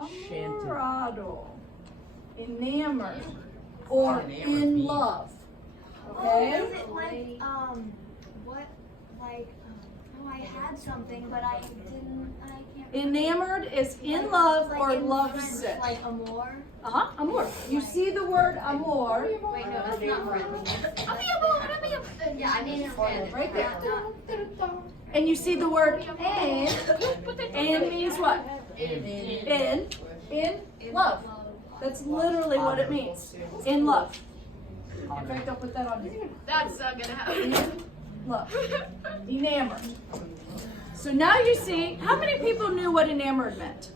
Enamorado. Enamored. Or in love. Okay? Is it like, what, like, oh, I had something, but I can't. Enamored is in love or in loves French, it. like amour. Amor. You see the word amor Wait, no, that's not French. Yeah, I mean, right there. And you see the word en. En means what? In love. That's literally what it means. In love. In fact, I'll put that on here. That's not gonna happen. In love. Enamored. So now you see, how many people knew what enamored meant?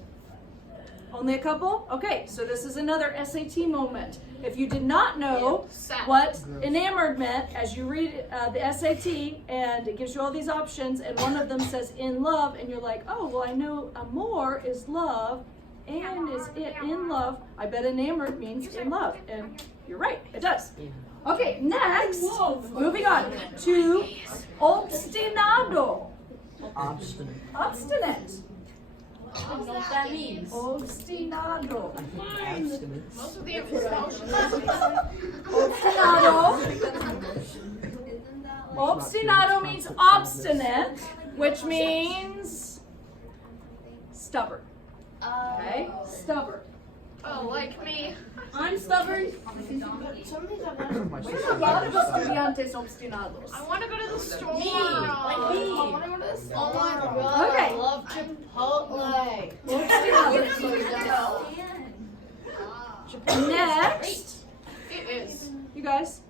Only a couple? Okay, so this is another SAT moment. If you did not know what enamored meant, as you read the SAT, and it gives you all these options, and one of them says in love, and you're like, oh, well, I know amor is love, and is it in love. I bet enamored means in love, and you're right, it does. Okay, next, moving on to obstinado. Obstinate. Obstinate. I don't know what that means. Obstinado. Abstinence. Most of the emotions. Obstinado. Obstinado means obstinate, which means stubborn. Okay? Stubborn. Oh, like me. I'm stubborn. We have a lot of estudiantes obstinados. I want to go to the store. Like me. I want to go to the store. Oh my god, Okay. I love Chipotle. Obstinado. Next, It is. you guys,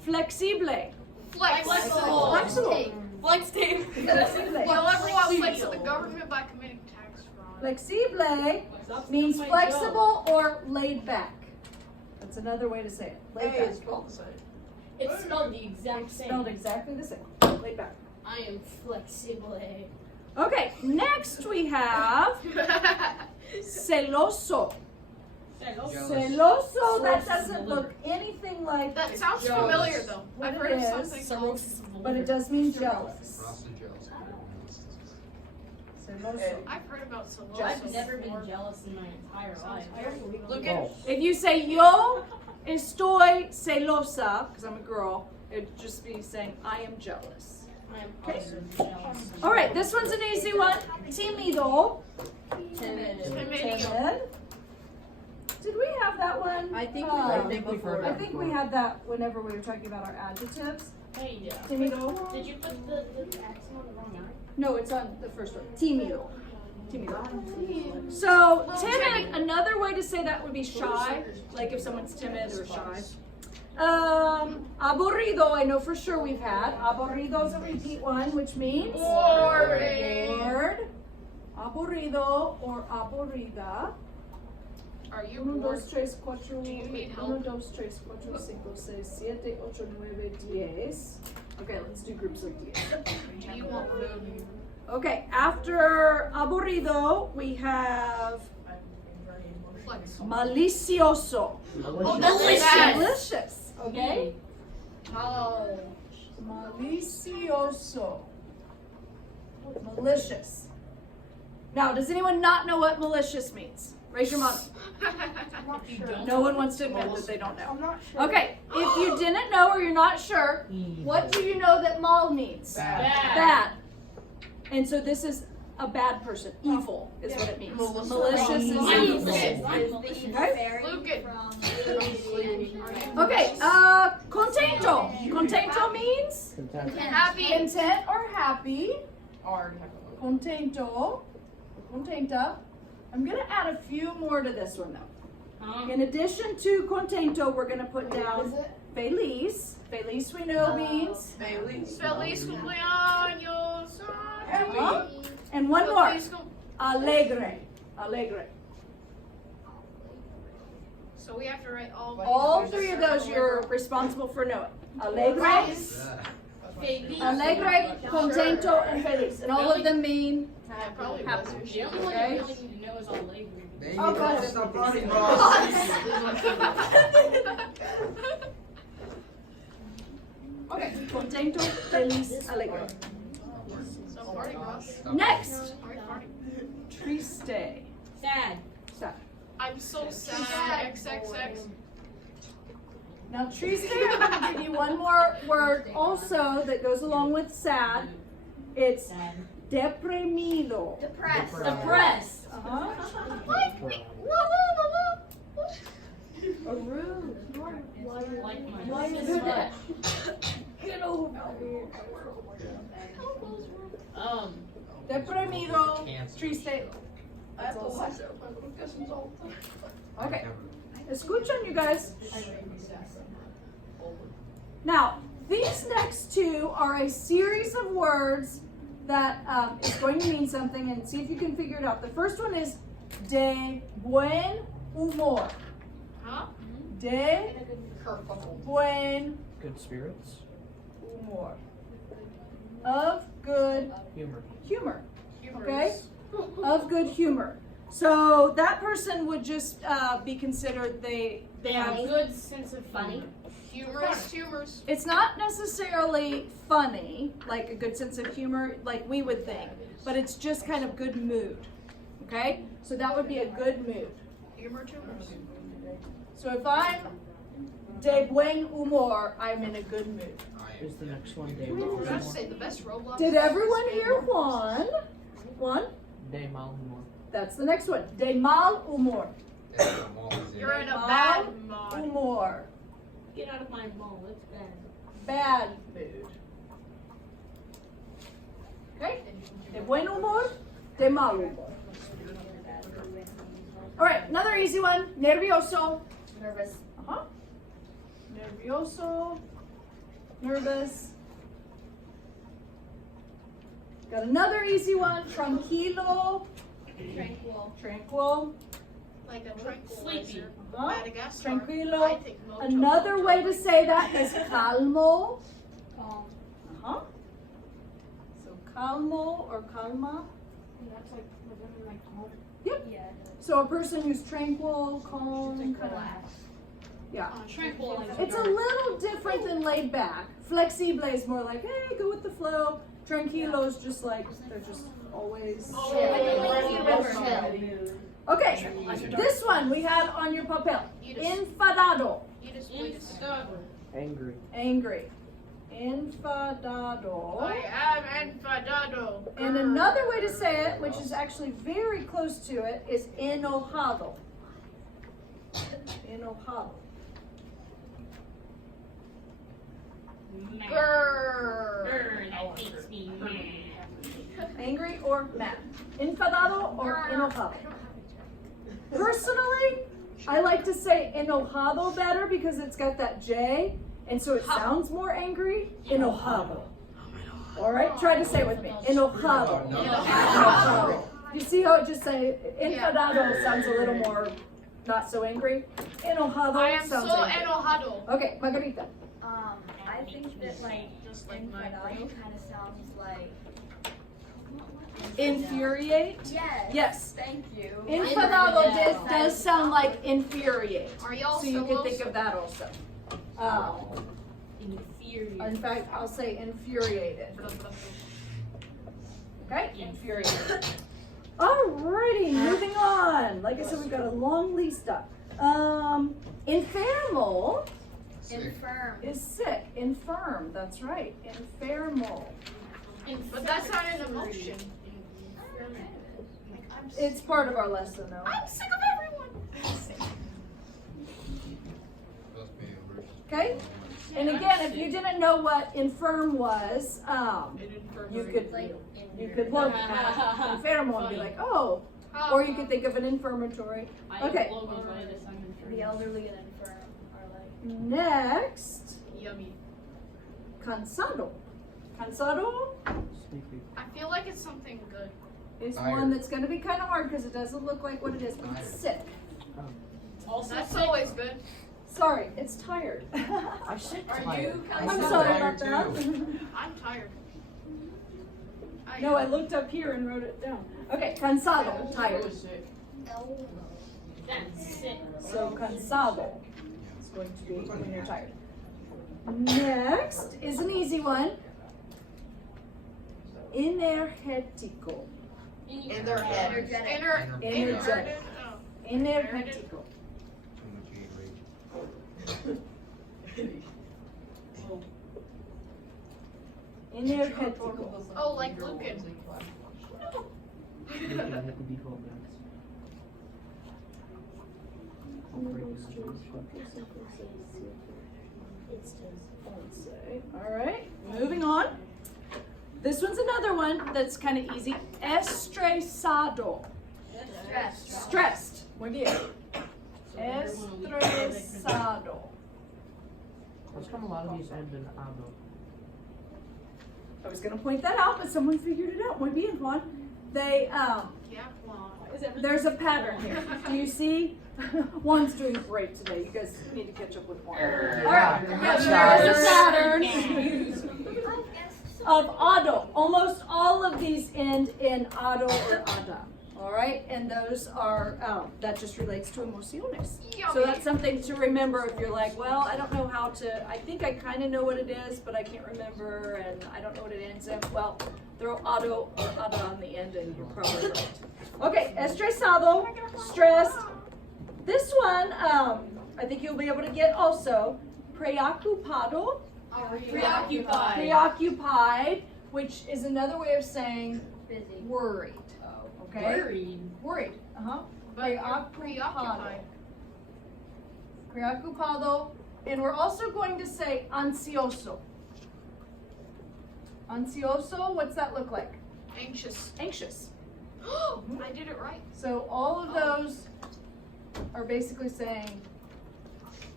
flexible. Flexible. Flexible. Flex tape. Flexible. You'll ever want flex to the government by committing tax fraud. Flexible means flexible or laid back. That's another way to say it. Laid back. It's spelled the exact same. Spelled exactly the same. Laid back. I am flexible. Okay, next we have celoso. Celoso, that doesn't look anything like That sounds familiar though. what I've it heard of is, something called but it does mean jealous. Celoso. I've heard about Celoso. I've never before. been jealous in my entire life. Look at If you say yo estoy celosa, because I'm a girl, it'd just be saying I am jealous. I am also jealous. All right, this one's an easy one. Tímido. Timid. Did we have that one? I think we've heard I that think before. we had that whenever we were talking about our adjectives. Hey, yeah. Tímido. Did you put the accent on the wrong eye? No, it's on the first one. Tímido. Tímido. So, timid, another way to say that would be shy, like if someone's timid or shy. Aburrido, I know for sure we've had. Aburrido is a repeat one, which means boring. bored. Aburrido or aburrida. Are you 1, bored? 2, 3, 4, Do you need 1, help? 2, 3, 4, 5, 6, 7, 8, 9, 10. Okay, let's do groups of 10. Do you want food? Okay, after aburrido, we have Flexible. malicioso. Oh, delicious. Delicious, okay? Oh. Malicioso. Malicious. Now, does anyone not know what malicious means? Raise your hand. No one wants to admit that they don't know. I'm not sure. Okay, if you didn't know or you're not sure, what do you know that mal means? Bad. And so this is a bad person. Evil is what it means. Malicious is evil. Okay? Lucas. Okay, contento. Contento means Happy. content or happy. Contento. Contenta. I'm going to add a few more to this one though. In addition to contento, we're going to put down feliz. Feliz we know means. Feliz cumpleaños. And one more. Feliz cum- Alegre. Alegre. So we have to write all. All three of those you're responsible for knowing. Alegre, alegre, contento, and feliz. And all of them mean Probably happy. The only one Okay? you really need to know is all labor. Oh, God. Okay, contento, feliz, alegre. So party bus. Next, Party. triste. Sad. so sad. XXX. Now, triste, I'm going to give you one more word also that goes along with sad. It's deprimido. Depressed. Depressed. Uh-huh. Like Why mine. is that? Get over here. Deprimido, triste. That's all sad. Okay. Escuchan, you guys. Now, these next two are a series of words that is going to mean something, and see if you can figure it out. The first one is de buen humor. Huh? De buen Good spirits. humor. Of good Humor. humor. Okay? Of good humor. So that person would just be considered they have A good sense of Funny. Humorous. It's not necessarily funny, like a good sense of humor, like we would think, but it's just kind of good mood. Okay? So that would be a good mood. Humorous. So if I'm de buen humor, I'm in a good mood. Is the next one de I mal was about to humor? say the best Roblox. Did everyone hear one? One? De mal humor. That's the next one. De mal humor. You're in a Mal bad mod. humor. Get out of my mall. It's bad. Bad mood. Okay? De buen humor, de mal humor. All right, another easy one. Nervioso. Nervous. Uh-huh. Nervioso. Nervous. Got another easy one. Tranquilo. Tranquil. Tranquil. Like a tranquilizer. Sleepy. Uh-huh. Madagascar. Tranquilo. I think Mojo. Another way to say that is calmo. Calm. Uh-huh. So calmo or calma. That's like home. Yep. Yeah. So a person who's tranquil, calm, kind of. Relax. Yeah. Tranquilizer. It's a little different than laid back. Flexible is more like, hey, go with the flow. Tranquilo is just like, they're just always. Oh, Like a yeah. lazy river. Okay, this one we had on your papel. Enfadado. Angry. Angry. Enfadado. I am enfadado. And another way to say it, which is actually very close to it, is enojado. Enojado. Grrr. That makes me mad. Angry or mad. Enfadado or enojado. Personally, I like to say enojado better because it's got that J, and so it sounds more angry. Enojado. All right, try to say it with me. Enojado. Enojado. You see how it just say enfadado sounds a little more not so angry. Enojado I am sounds so angry. enojado. Okay, Margarita. I think that Just like my enfadado kind of sounds like. Infuriate. Yes. Yes. Thank you. Enfadado does sound like infuriate. Are y'all So you so can low? think of that also. In fact, I'll say infuriated. Okay? Infuriated. Alrighty, moving on. Like I said, we've got a long list up. Infirmal Infirm. is sick. Infirm, that's right. Infirmal. But that's not an emotion. It's part of our lesson though. I'm sick of everyone. Okay? And again, if you didn't know what infirm was, you could look at infirmal and be like, oh, or you could think of an infirmatory. Okay. The elderly and infirm are like. Next, Yummy. cansado. Cansado Sleepy. I feel like it's something good. is Tired. one that's going to be kind of hard because it doesn't look like what it is, but it's sick. Also, That's always good. Sorry, it's tired. I said Are tired. you I'm I'm sorry about tired that. I'm tired. No, I looked up here and wrote it down. Okay, cansado, tired. that's sick. So cansado is going to be when you're tired. Next is an easy one. Energético. Energetic. Energetic. Energético. Energético. Oh, like Lucan. You can hit the default max. All right, moving on. This one's another one that's kind of easy. Estresado. Stressed. Muy bien. Estresado. Let's come a lot of these end in ado. I was going to point that out, but someone figured it out. Muy bien, Juan. They, Yeah, well. there's a pattern here. Do you see? Juan's doing great today. You guys need to catch up with Juan. All right. There's a pattern of auto. Almost all of these end in auto or ada. All right, and those are that just relates to emociones. So that's something to remember if you're like, well, I don't know how to. I think I kind of know what it is, but I can't remember, and I don't know what it ends in. Well, throw auto or ada on the end, and you're probably right. Okay, estresado, stressed. This one, I think you'll be able to get also. Preocupado. Preoccupied. Preoccupied, which is another way of saying worried. Okay? Worried. But you're preoccupied. Preocupado. And we're also going to say ansioso. Ansioso, what's that look like? Anxious. Anxious. I did it right. So all of those are basically saying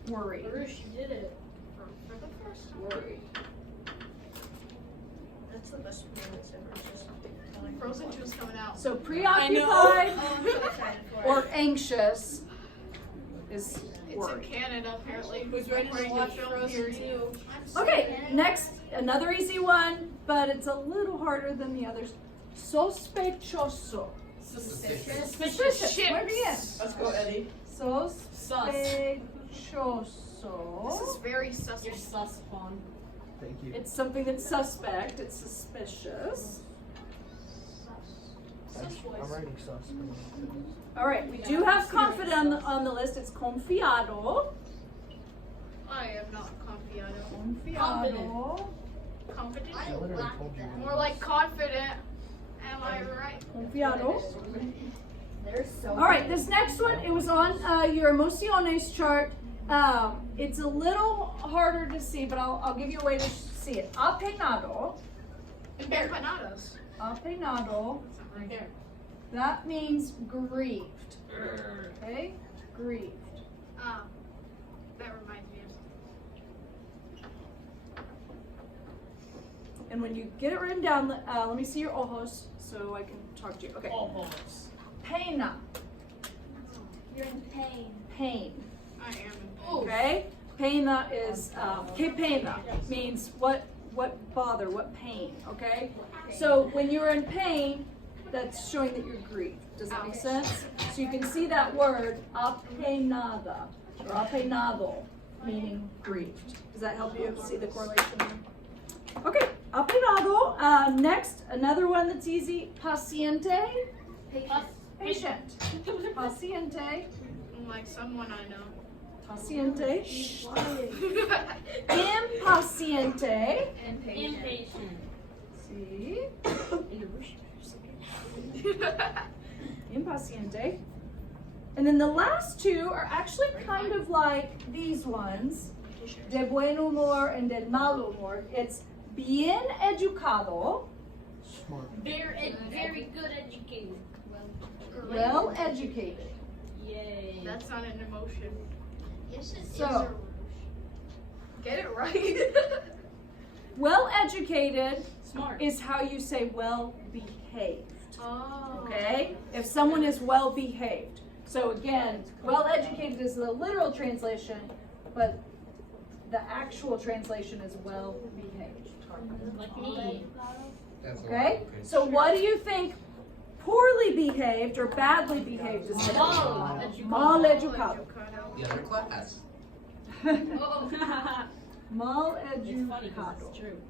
worried. Baruch, you did it. For the first time. Worried. That's the best one that's ever just telling me. Frozen juice coming out. So I preoccupied know. Oh, I'm so excited for it. or anxious is It's in worried. Canada apparently. Who's ready to watch film Frozen here? 2? Okay, next, another easy one, but it's a little harder than the others. Sospechoso. Suspicious. Suspicious. Muy bien. Let's go, Eddie. Sospechoso. This is very You're suspect. sus, Juan. Thank you. It's something that's suspect. It's suspicious. I'm writing sus. All right, we do have confident on the list. It's confiado. I am not confiado. Confiado. Confident? I literally told you. More like confident. Am I right? Confiado. They're so All right, this next one, it was on your emociones chart. It's a little harder to see, but I'll give you a way to see it. Apenado. Empanadas. Apenado. Right there. That means grieved. Okay? Grieved. That reminds me of. And when you get it written down, let me see your ojos so I can talk to you. Okay. Almost. Pena. You're in pain. Pain. I am in pain. Okay? Pena is, que pena means what bother, what pain, okay? So when you're in pain, that's showing that you're grieved. Does that make sense? So you can see that word, apenada, or apenado, meaning grieved. Does that help you see the correlation there? Okay, apenado. Next, another one that's easy, paciente. Patient. Paciente. Like someone I know. Paciente. Impaciente. Impatient. See? Impaciente. And then the last two are actually kind of like these ones. De buen humor and de mal humor. It's bien educado. Smart. Very good educated. Well educated. Yay. That's not an emotion. Yes, it So, Get it right. well educated Smart. is how you say well behaved. Oh. Okay? If someone is well behaved. So again, well educated is the literal translation, but the actual translation is well behaved. Like me. Okay? So what do you think poorly behaved or badly behaved is? Mal Mal educado. The other class. Mal It's funny 'cause educado. it's true.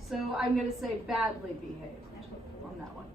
So I'm going to say badly behaved on that one.